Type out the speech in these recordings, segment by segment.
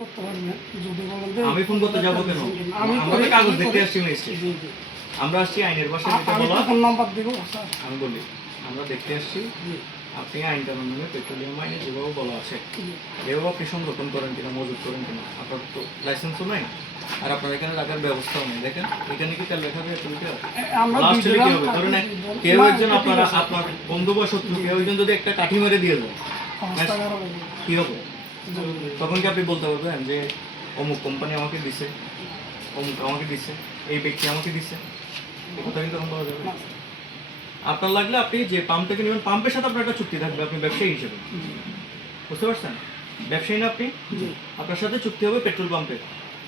করতে পারবেন যদি বলেন যে আমি ফোন করতে যাব কেন? আমরা তো কাগজ দেখতে আসছি নিশ্চয়ই। আমরা আসছি আইনের ভাষায় যেটা বলা। ফোন নাম্বার দেব স্যার। আমি বলি আমরা দেখতে আসছি আপনি আইন কানুন মেনে পেট্রোলিয়াম আইনে যেভাবে বলা আছে এভাবে আপনি সংরক্ষণ করেন কিনা, মজুত করেন কিনা, আপনার তো লাইসেন্সও নাই আর আপনার এখানে রাখার ব্যবস্থাও নেই। দেখেন এখানে কি তেল লেখা আছে লাস্টে কি হবে? ধরেন কেউ একজন আপনার বন্ধু বা শত্রু কেউ একজন যদি একটা কাঠি মেরে দিয়ে যায় কি হবে? তখন কি আপনি বলতে পারবেন যে অমুক কোম্পানি আমাকে দিছে, অমুক আমাকে দিছে, এই ব্যক্তি আমাকে দিছে? এই কথা কিন্তু তখন বলা যাবে না। আপনার লাগলে আপনি যে পাম্প থেকে নেবেন, পাম্পের সাথে আপনার একটা চুক্তি থাকবে, আপনি ব্যবসায়ী হিসেবে, বুঝতে পারছেন? ব্যবসায়ী না আপনি, আপনার সাথে চুক্তি হবে পেট্রোল পাম্পের।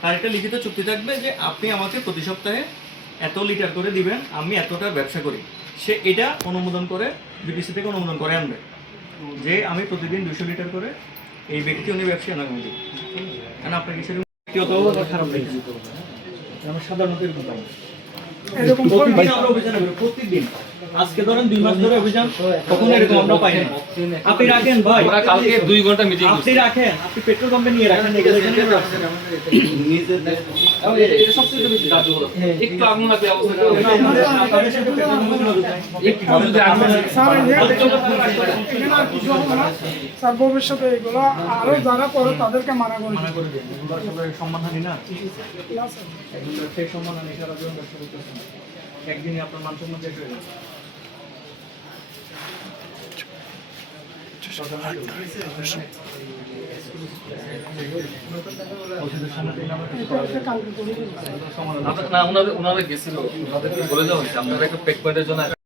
তার একটা লিখিত চুক্তি থাকবে যে আপনি আমাকে প্রতি সপ্তাহে এত লিটার করে দিবেন, আমি এতটার ব্যবসা করি। সে এটা অনুমোদন করে, বিটিসি থেকে অনুমোদন করে আনবে যে আমি প্রতিদিন 200 লিটার করে এই ব্যক্তি উনি ব্যবসায়ী আমি দিই। কারণ আপনার কিসের ব্যক্তিগত খারাপ নেই, আমরা সাধারণত এরকম পাই। প্রতিদিন আমরা অভিযান করি, প্রতিদিন। আজকে ধরেন 2 মাস ধরে অভিযান, কখনো এরকম আমরা পাই না। আপনি রাখেন ভাই, আমরা কালকে 2 ঘন্টা মিটিং করছি। আপনি রাখেন, আপনি পেট্রোল পাম্পে নিয়ে রাখেন, এগুলো এখানে রাখেন। এটা সবচেয়ে বেশি কার্যকর। একটু আগুন লাগলে অবস্থা আপনাদের সাথে পেট্রোল পাম্পে একটু যদি আগুন স্যার এখানে আর কিছু হবে না স্যার। ভবিষ্যতে এগুলো আরো যারা করে তাদেরকে মানা করে মানা করে দেন, এগুলো আসলে সম্মানহানি না। না স্যার। এগুলো সেই সম্মানহানি সারা জীবন ব্যবসা করতেছেন, একদিনে আপনার মান সম্মান শেষ হয়ে যাবে। কালকে করে না ওনারা গেছিল, ওনাদেরকে বলে দেওয়া হয়েছে আপনারা একটা পেক পয়েন্টের জন্য